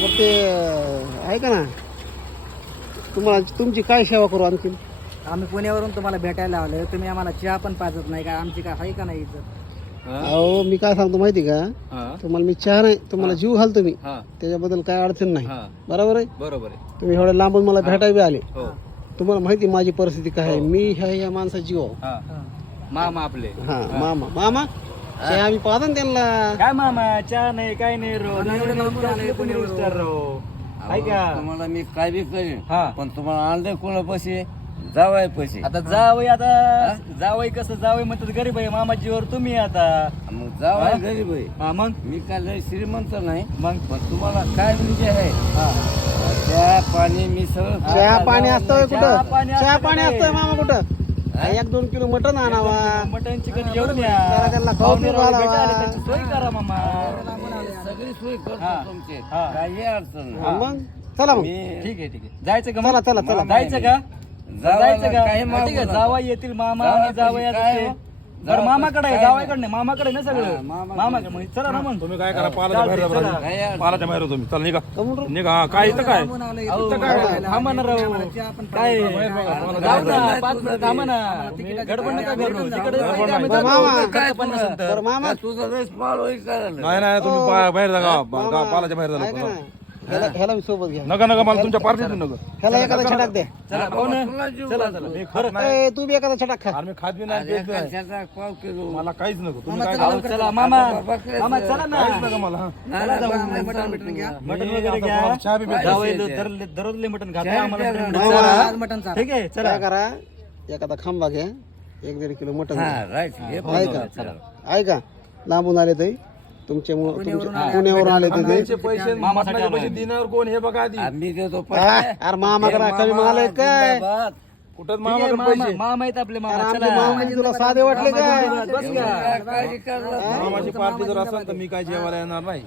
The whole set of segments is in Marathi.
बरं ते ऐका ना? तुम्हाला तुमची काय सेवा करू आणखीन? आम्ही पुण्यावरून तुम्हाला भेटायला आलोय. तुम्ही आम्हाला चहा पण पाजत नाही का? आमची काय आहे का नाही इज्जत अहो मी काय सांगतो माहिती का? तुम्हाला मी चहा नाही तुम्हाला जीव घालतो मी हा. त्याच्याबद्दल काय अडचण नाही. हा. बरोबर आहे? बरोबर आहे. तुम्ही एवढ्या लांबून मला भेटायला बी आले. हो. तुम्हाला माहिती आहे माझी परिस्थिती काय आहे. मी ह्या या माणसाची. हा. मामा आपले. हा. मामा. मामा? चहा मी पाहतो ना त्यांना. काय मामा चहा नाही काय नाही रो? तुम्हाला मी काय बी करेन हा. पण तुम्हाला आणले कोणा पैसे जावाय पैसे आता जावई आता जावई कसं जावई म्हणतात गरीब आहे मामा जीवर तुम्ही आता. मग जावाय गरीब आहे. हा मग? मी काय लय श्रीमंत नाही मग? पण तुम्हाला काय म्हणजे आहे? चहा पाणी मी सगळं चहा पाणी असतं कुठं? पाणी चहा असतं पाणी काय? असतंय मामा कुठं? एक दोन किलो मटण आणावा. मटन चिकन घेऊन जरा या. त्यांना खाऊ पाहुणे पिऊ रावळे घालावा. भेटायला त्यांची सोय करा मामा. सगळी सोय हा. तुमचे. हा. काही अडचण हा, मग चला मग मी ठीक आहे ठीक आहे. जायचं का मग? चला चला चला. जायचं का? जायचं का? काही हा, मागू ठीक आहे नका. जावाई येतील मामा आणि काय जावाई मामाकडे आहे जावाईकडे नाही मामाकडे ना सगळं. मामाकडे. चला ना मग. तुम्ही काय करा पालाच्या बाहेर जा पालाच्या बाहेर तुम्ही. चल निघा. निघा. हा, काय? इथं काय थांबा ना राव. काय? जाऊ ना पाच मिनिट थांबा ना. गडबड नका करू तिकडे जायचं आम्ही बरं, जातो. मामा. पन्नास नंतर. तुझा होईल नाही नाही तुम्ही बा- बाहेर जा गा- मामा, गा- पालाच्या बाहेर जा. ह्याला ह्याला मी सोबत घ्या नका नका मला तुमच्या पार्टीत नका ह्याला एखादा छटाक दे. चला पाहू ना चला चला मी खात नाही. ए, तू बी एखादा छटाक खा. मी खात बी नाही अरे पेत बी नाही. कशाचा पाव किलो मला काहीच नको. तुम्ही काय अहो, चला मामा. मामा चला ना. काहीच नका मला हा. मटण बिटण घ्या. मटन वगैरे घ्या. चहा बी प्या. जावई दर- दररोज लय मटन खातो आम्हाला मटण. चला. ठीक आहे चला. काय करा. एखादा खांबा घ्या. एक दीड किलो मटण हा घ्या. राईट. हे पण ऐका. ऐका. लांबून आले ते तुमच्यामुळं तुमच्या पुण्यावरून आले ते पैसे मामासाठी मटणाचे पैसे आलोय. दिनावर कोण हे बघा आधी? आम्ही देतो हा, अरे मामा करा कमी माल काय? कुठं ठीक आहे, मामाकडे मामा पैसे? मामा आहेत आपले अरे मामा आमचे चला मामा तुला साधे वाटले काय? बस का? मामाची पार्टी जर असेल तर मी काय जेवायला येणार नाही.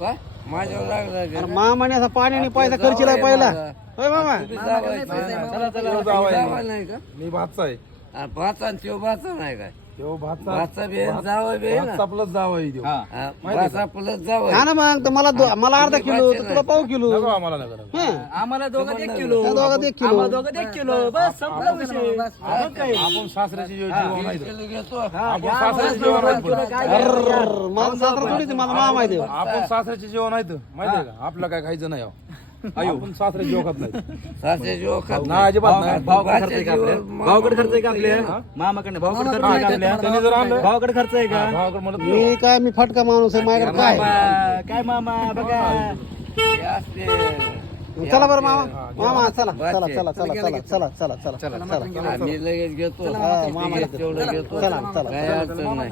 काय? माझ्यावर लागला अरे मामाने असा पाण्याने पैसा खर्चीला पहिला. होय मामा? चला चला. जावाय नाही का? मी भातचा आहे. आणि भाचा आणि त्यो भाचा नाही काय? आहे, जावं आहे हा हा, जावं हा ना मग तर मला दो- मला अर्धा किलो तर तुला पाव किलो आम्हाला नका नका. हं. आम्हाला दोघं एक किलो. त्या दोघात एक किलो. आम्हाला दोघं एक किलो. बस संपला विषय. अजून काय? आपण सासऱ्याची जेवण नाही आपण सासऱ्याची. अर्र, मला सासरा थोडी मला मामा माहिती आहे. आपण सासऱ्याचे जेवण आहेत माहितीये का? आपलं काय खायचं नाही अहो. आपण सासरे जेवण खात नाही सासरे जो खात ना अजिबात नाही. भावकडे खर्च आहे का आपल्या भावकडे खर्च आहे का आपल्या मामाकडे भावकडे खर्च आहे का आपल्या त्यांनी जर आणलं भावाकडे खर्च आहे का? भावाकडे म्हणत मी काय मी फटका माणूस आहे माझ्याकडे काय? मामा, काय मामा बघा. असते. चला बरं मामा. मामा चला. चला चला चला चला चला चला चला चला आम्ही लगेच घेतो. हा, मामा तेवढं घेतो चला चला काय अडचण नाही.